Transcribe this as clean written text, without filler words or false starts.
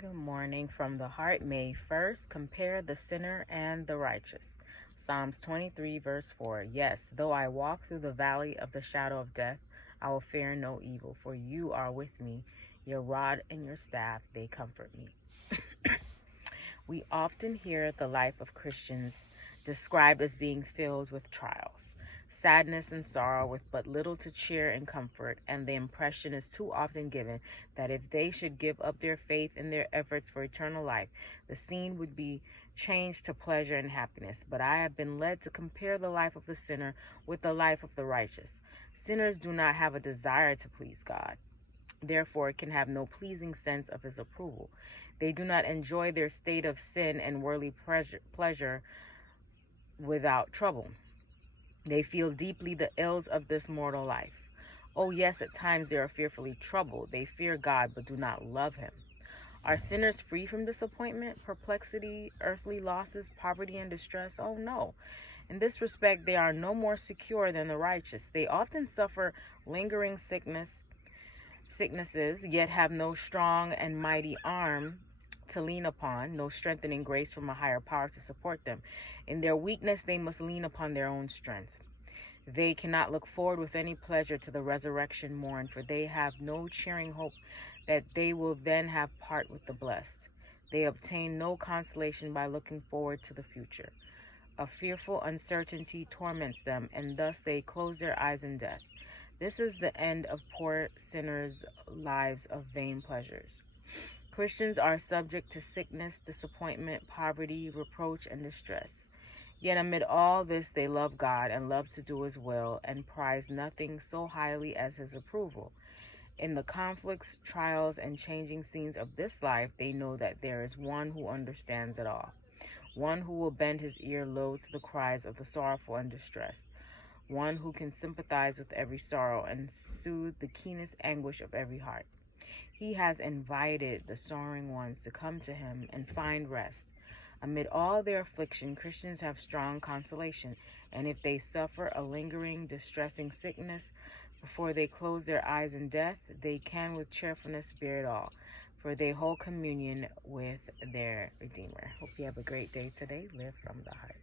Good morning from the heart. May 1st, compare the sinner and the righteous. Psalms 23, verse 4. Yes, though I walk through the valley of the shadow of death, I will fear no evil, for you are with me. Your rod and your staff, they comfort me. We often hear the life of Christians described as being filled with trials, sadness, and sorrow, with but little to cheer and comfort, and the impression is too often given that if they should give up their faith and their efforts for eternal life, the scene would be changed to pleasure and happiness. But I have been led to compare the life of the sinner with the life of the righteous. Sinners do not have a desire to please God. Therefore, can have no pleasing sense of his approval. They do not enjoy their state of sin and worldly pleasure without trouble. They feel deeply the ills of this mortal life. Oh, yes, at times they are fearfully troubled. They fear God but do not love him. Are sinners free from disappointment, perplexity, earthly losses, poverty, and distress? Oh, no. In this respect, they are no more secure than the righteous. They often suffer lingering sicknesses, yet have no strong and mighty arm to lean upon, no strengthening grace from a higher power to support them. In their weakness, they must lean upon their own strength. They cannot look forward with any pleasure to the resurrection morn, for they have no cheering hope that they will then have part with the blessed. They obtain no consolation by looking forward to the future. A fearful uncertainty torments them, and thus they close their eyes in death. This is the end of poor sinners' lives of vain pleasures. Christians are subject to sickness, disappointment, poverty, reproach, and distress. Yet amid all this, they love God and love to do his will and prize nothing so highly as his approval. In the conflicts, trials, and changing scenes of this life, they know that there is one who understands it all, one who will bend his ear low to the cries of the sorrowful and distressed, one who can sympathize with every sorrow and soothe the keenest anguish of every heart. He has invited the sorrowing ones to come to him and find rest. Amid all their affliction, Christians have strong consolation, and if they suffer a lingering, distressing sickness before they close their eyes in death, they can with cheerfulness bear it all, for they hold communion with their Redeemer. Hope you have a great day today. Live from the heart.